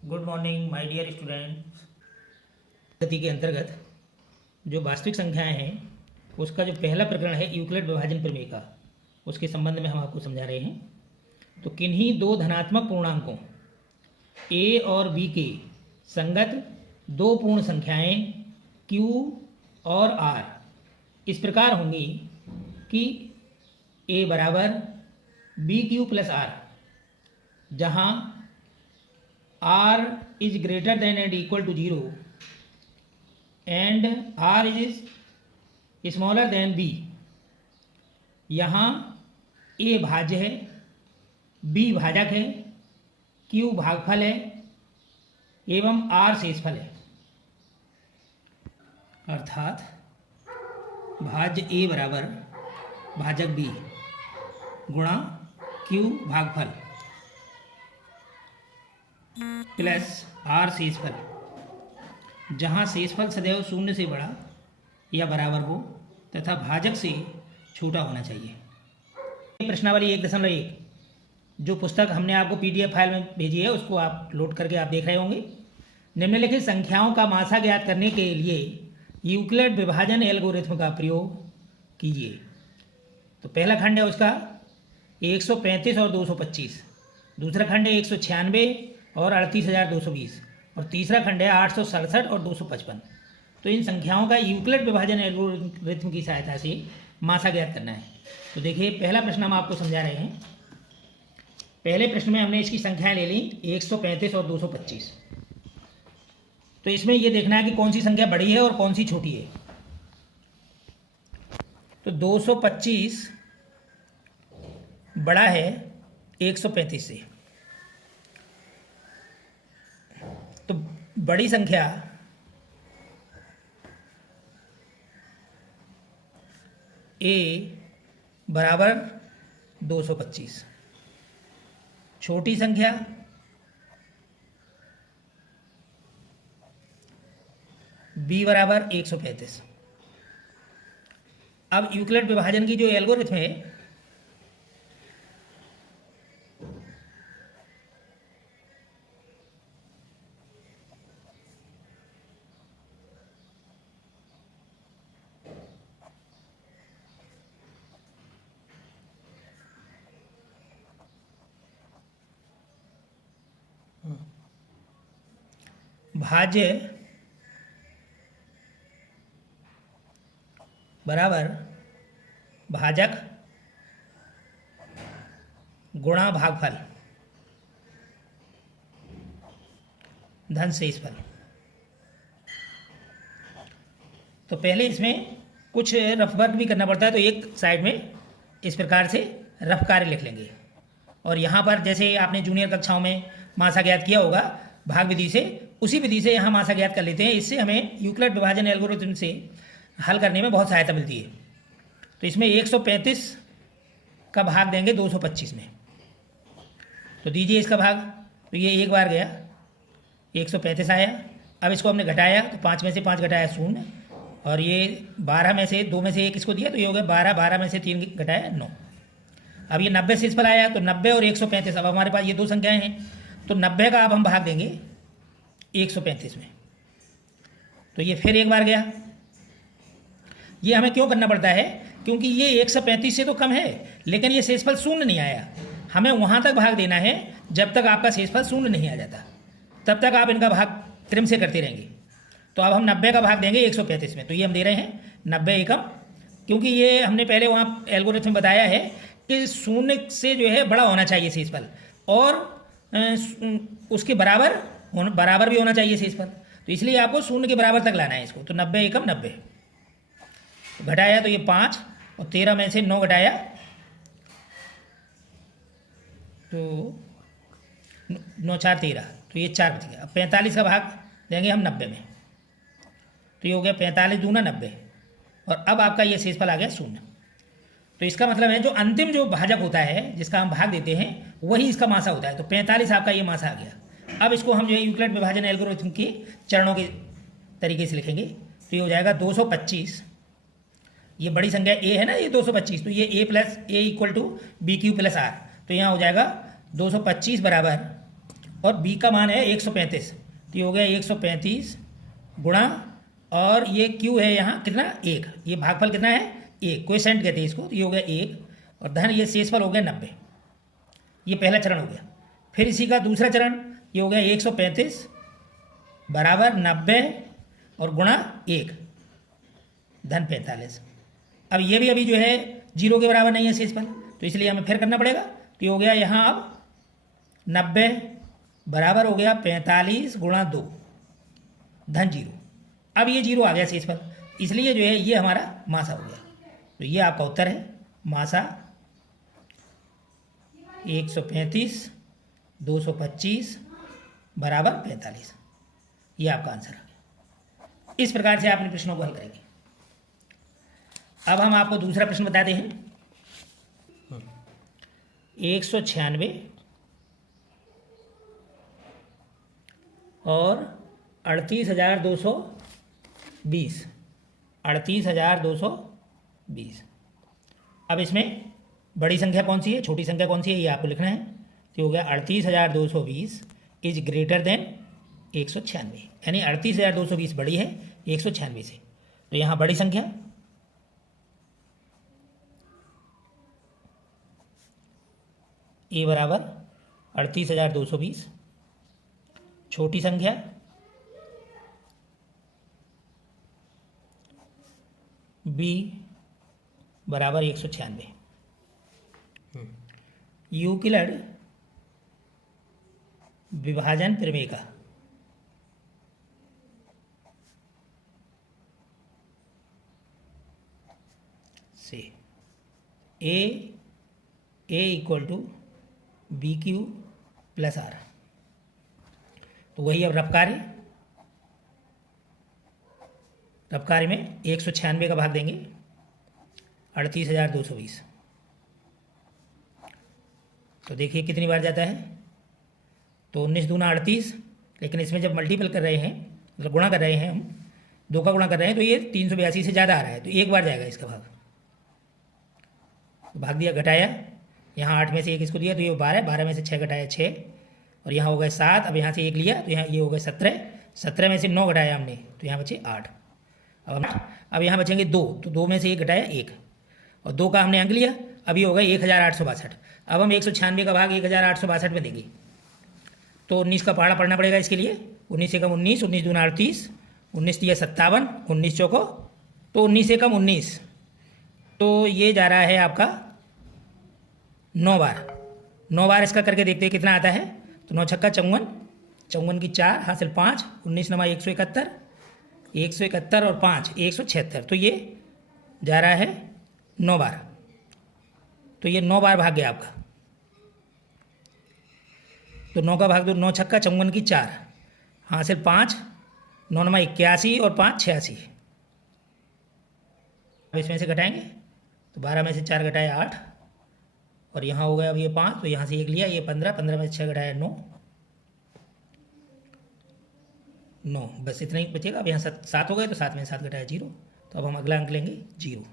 Good morning my dear students. गति के अंतर्गत जो वास्तविक संख्याएं हैं उसका जो पहला प्रकरण है यूक्लिड विभाजन प्रमेय का, उसके संबंध में हम आपको समझा रहे हैं। तो किन्हीं दो धनात्मक पूर्णांकों a और b के संगत दो पूर्ण संख्याएं q और r इस प्रकार होंगी कि a बराबर बी क्यू प्लस आर, जहाँ r is greater than and equal to 0 and r is smaller than b। यहाँ a भाज्य है, b भाजक है, q भागफल है एवं r शेषफल है। अर्थात भाज्य a बराबर भाजक b गुणा q भागफल प्लस आर शेषफल, जहाँ शेषफल सदैव शून्य से बड़ा या बराबर हो तथा भाजक से छोटा होना चाहिए। प्रश्नावली 1.1 जो पुस्तक हमने आपको पीडीएफ फाइल में भेजी है उसको आप लोड करके आप देख रहे होंगे। निम्नलिखित संख्याओं का मासा ज्ञात करने के लिए यूक्लिड विभाजन एल्गोरिथ्म का प्रयोग कीजिए। तो पहला खंड है उसका 135 और 225, दूसरा खंड है 196 और 38,220 और तीसरा खंड है 867 और 255। तो इन संख्याओं का यूक्लिड विभाजन एल्गोरिथ्म की सहायता से मासा ज्ञात करना है। तो देखिए पहला प्रश्न हम आपको समझा रहे हैं। पहले प्रश्न में हमने इसकी संख्याएं ले ली 135 और 225। तो इसमें यह देखना है कि कौन सी संख्या बड़ी है और कौन सी छोटी है। तो 225 बड़ा है 135 से, तो बड़ी संख्या a बराबर 225, छोटी संख्या b बराबर 135। अब यूक्लिड विभाजन की जो एल्गोरिथ्म है भाज्य बराबर भाजक गुणा भागफल धन शेषफल। तो पहले इसमें कुछ रफ वर्क भी करना पड़ता है, तो एक साइड में इस प्रकार से रफ कार्य लिख लेंगे। और यहाँ पर जैसे आपने जूनियर कक्षाओं में मासा ज्ञात किया होगा भाग विधि से, उसी विधि से यहाँ मासा ज्ञात कर लेते हैं। इससे हमें यूक्लिड विभाजन एल्गोरिथ्म से हल करने में बहुत सहायता मिलती है। तो इसमें 135 का भाग देंगे 225 में, तो दीजिए इसका भाग। तो ये एक बार गया 135 आया। अब इसको हमने घटाया तो 5 में से 5 घटाया 0, और ये 12 में से 2 में से 1 इसको दिया, तो ये हो गया 12, 12 में से 3 घटाया 9। अब ये 90 शेषफल आया, तो 90 और 135, अब हमारे पास ये दो संख्याएं हैं, तो 90 का अब हम भाग देंगे 135 में। तो ये फिर एक बार गया। ये हमें क्यों करना पड़ता है? क्योंकि ये 135 से तो कम है, लेकिन ये शेषफल शून्य नहीं आया। हमें वहाँ तक भाग देना है जब तक आपका शेषफल शून्य नहीं आ जाता, तब तक आप इनका भाग क्रम से करते रहेंगे। तो अब हम 90 का भाग देंगे 135 में, तो ये हम दे रहे हैं 90 एकम, क्योंकि ये हमने पहले वहाँ एल्गोरिथ्म बताया है कि शून्य से जो है बड़ा होना चाहिए शेषफल, और उसके बराबर भी होना चाहिए शेषफल। तो इसलिए आपको शून्य के बराबर तक लाना है इसको। तो 90 एकम 90 घटाया तो ये 5, और 13 में से 9 घटाया तो 9 4 13, तो ये 4 बच गया। अब 45 का भाग देंगे हम 90 में, तो ये हो गया 45 दूना 90, और अब आपका ये शेषफल आ गया 0। तो इसका मतलब है जो अंतिम जो भाजक होता है जिसका हम भाग देते हैं वही इसका मासा होता है। तो 45 आपका ये मासा आ गया। अब इसको हम जो है यूक्लिड विभाजन एल्गोरिथ्म के चरणों के तरीके से लिखेंगे। तो ये हो जाएगा 225, ये बड़ी संख्या a है ना, ये 225, तो ये a plus a equal to B Q plus are. तो यहाँ हो जाएगा 225 बराबर और बी का मान है 135, तो ये हो गया 135 गुणा, और ये क्यू है यहाँ कितना 1, ये भागफल कितना है 1, क्वोशिएंट कहते हैं इसको, तो ये हो गया 1, और धन ये शेषफल हो गया 90। ये पहला चरण हो गया। फिर इसी का दूसरा चरण, ये हो गया 135 बराबर 90 और गुणा 1 धन 45। अब ये भी अभी जो है 0 के बराबर नहीं है शेषफल, तो इसलिए हमें फिर करना पड़ेगा। तो ये हो गया यहाँ अब 90 बराबर हो गया 45 गुणा 2 धन 0। अब ये 0 आ गया शेषफल, इसलिए जो है ये हमारा मासा हो गया। तो ये आपका उत्तर है, मासा 135 225 बराबर 45। ये आपका आंसर है। इस प्रकार से आप इन प्रश्नों को हल करेंगे। अब हम आपको दूसरा प्रश्न बताते हैं। 196 और 38,220, 38,220। अब इसमें बड़ी संख्या कौन सी है, छोटी संख्या कौन सी है, ये आपको लिखना है। तो हो गया 38,220 इज ग्रेटर देन 196, यानी 38,220 बड़ी है 196 से। तो यहाँ बड़ी संख्या ए बराबर 38,220, छोटी संख्या बी बराबर 196। यूक्लिड विभाजन प्रमेय का से a equal to B Q plus are. तो वही अब रफ कार्य में 196 का भाग देंगे 38,220। तो देखिए कितनी बार जाता है, तो 19 दूना 38, लेकिन इसमें जब मल्टीपल कर रहे हैं, मतलब गुणा कर रहे हैं, हम 2 का गुणा कर रहे हैं, तो ये 382 से ज़्यादा आ रहा है, तो एक बार जाएगा इसका भाग। तो भाग दिया, घटाया, यहाँ 8 में से 1 इसको दिया, तो ये 12, 12 में से 6 घटाया 6, और यहाँ हो गए 7, अब यहाँ से 1 लिया, तो यहाँ ये हो गए 17, 17 में से 9 घटाया हमने, तो यहाँ बचे 8। अब यहाँ बचेंगे 2, तो 2 में से 1 घटाया 1, और 2 का हमने अंक लिया, अभी हो गए 1,862। अब हम 196 का भाग 1,862 में देंगे, तो 19 का पहाड़ा पढ़ना पड़ेगा इसके लिए। 19 से कम 19, 19 दूना 38, 19 दिया 57, 19 चौको, तो 19 से कम 19, तो ये जा रहा है आपका 9 बार। 9 बार इसका करके देखते हैं कितना आता है। तो 9 छक्का 54, 54 की 4 हासिल 5, 19 नमा 171, 171 और 5 176, तो ये जा रहा है 9 बार। तो ये 9 बार भाग गया आपका। तो 9 का भाग दो, 9 छक्का 54 की 4 हासिल 5, 9 नमा 81 और 5 86। अब इसमें से घटाएंगे, तो 12 में से 4 घटाया 8, और यहाँ हो गया अब ये 5, तो यहाँ से 1 लिया, ये 15, 15 में से 6 घटाया 9, 9, बस इतना ही बचेगा। अब यहाँ 7 हो गए, तो 7 में 7 घटाया 0, तो अब हम अगला अंक लेंगे 0।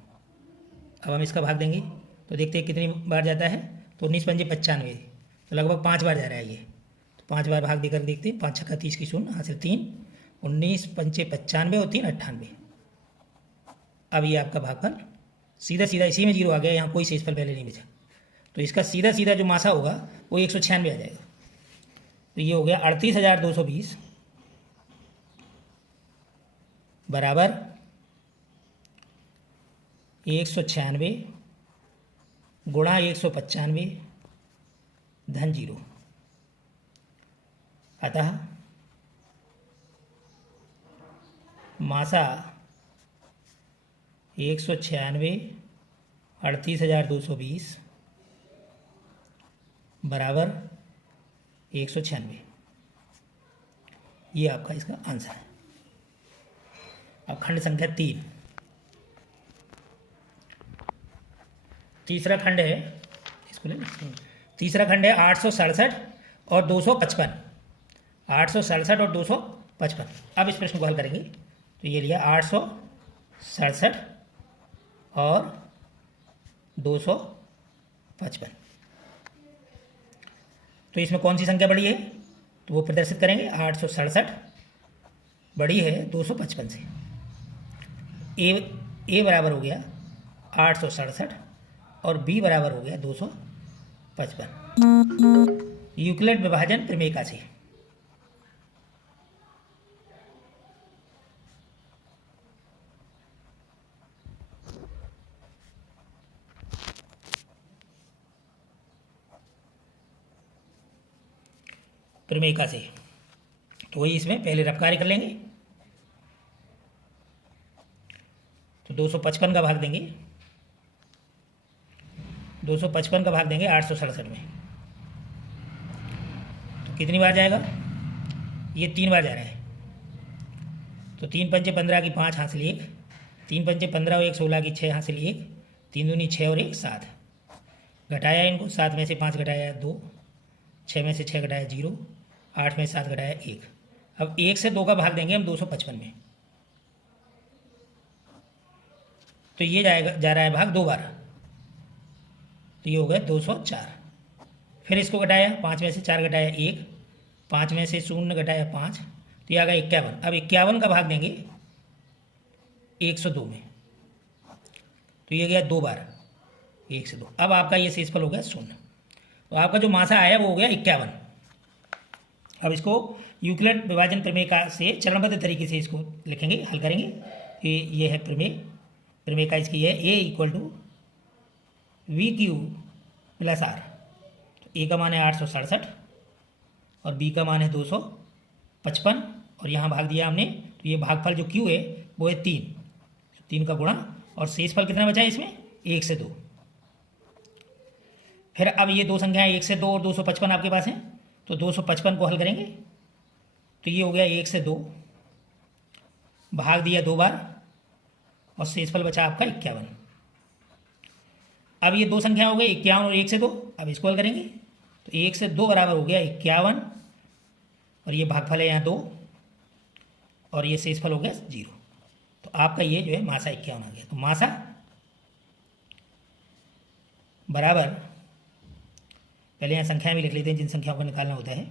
अब हम इसका भाग देंगे, तो देखते हैं कितनी बार जाता है। तो 19 पंजे 95, तो लगभग 5 बार जा रहा है ये। तो 5 बार भाग देकर देखते हैं। 5 छक्का 30 की 0 हासिल 3, 19 पंचे 95 और 3 98। अब ये आपका भागफल सीधा सीधा इसी में 0 आ गया, यहाँ कोई शेषफल पहले नहीं बचा, तो इसका सीधा सीधा जो मासा होगा वो 196 आ जाएगा। तो ये हो गया 38,220 बराबर 196 गुणा 195 धन 0। अतः मासा 196 38,220 बराबर 196। ये आपका इसका आंसर है। अब खंड संख्या 3, तीसरा खंड है, इसको ले। तीसरा खंड है 867 और 255, 867 और 255। अब इस प्रश्न को हल करेंगे। तो ये लिया 867 और 255। तो इसमें कौन सी संख्या बड़ी है, तो वो प्रदर्शित करेंगे 867 बड़ी है 255 से। ए बराबर हो गया 867 और बी बराबर हो गया 255। यूक्लिड विभाजन प्रमेय से तो वही इसमें पहले रफ कार्य कर लेंगे। तो 255 का भाग देंगे 867 में। तो कितनी बार जाएगा? ये 3 बार जा रहा है। तो 3 पंचे 15 की 5 हासिल 1, 3 पंचे 15 और 1 16 की 6 हासिल 1, 3 दूनी 6 और 1 7। घटाया इनको, 7 में से 5 घटाया 2, 6 में से 6 घटाया 0, 8 में से 7 घटाया 1। अब 1 से 2 का भाग देंगे हम 255 में। तो ये जा रहा है भाग 2 बार, तो ये हो गया 204। फिर इसको घटाया, 5 में से 4 घटाया 1, 5 में से 0 घटाया 5, तो ये आ गया 51। अब 51 का भाग देंगे 102 में, तो ये गया 2 बार 1 से 2। अब आपका ये शेषफल हो गया 0। तो आपका जो मासा आया वो हो गया 51। अब इसको यूक्लिड विभाजन प्रमेय से चरणबद्ध तरीके से इसको लिखेंगे, हल करेंगे कि ये है प्रमेय का इसकी है a equal to b q plus are. तो ए का मान है 867 और बी का मान है 255 और यहाँ भाग दिया हमने। तो ये भागफल जो क्यू है वो है 3 का गुणा, और शेषफल कितना बचा है इसमें? 1 से 2। फिर अब ये दो संख्याएं 1 से 2 और 255 आपके पास हैं, तो 255 को हल करेंगे। तो ये हो गया 1 से 2, भाग दिया 2 बार और शेषफल बचा आपका 51। अब ये दो संख्या हो गई 51 और 1 से 2। अब इसको हल करेंगे तो 1 से 2 बराबर हो गया 51 और ये भागफल है यहाँ 2 और ये शेषफल हो गया 0। तो आपका ये जो है मासा 51 आ गया। तो मासा बराबर, पहले यहाँ संख्याएं भी लिख लेते हैं जिन संख्याओं को निकालना होता है।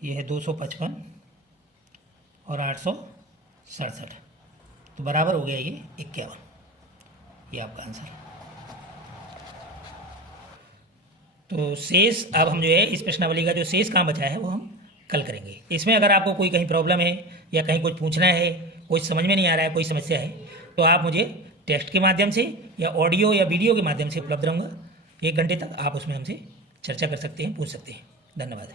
ये है 255 और 867, तो बराबर हो गया ये 51। ये आपका आंसर। तो शेष अब हम जो है इस प्रश्नावली का जो शेष काम बचा है वो हम कल करेंगे। इसमें अगर आपको कोई कहीं प्रॉब्लम है या कहीं कुछ पूछना है, कुछ समझ में नहीं आ रहा है, कोई समस्या है, तो आप मुझे टेक्स्ट के माध्यम से या ऑडियो या वीडियो के माध्यम से उपलब्ध रहूँगा। 1 घंटे तक आप उसमें हमसे चर्चा कर सकते हैं, पूछ सकते हैं। धन्यवाद।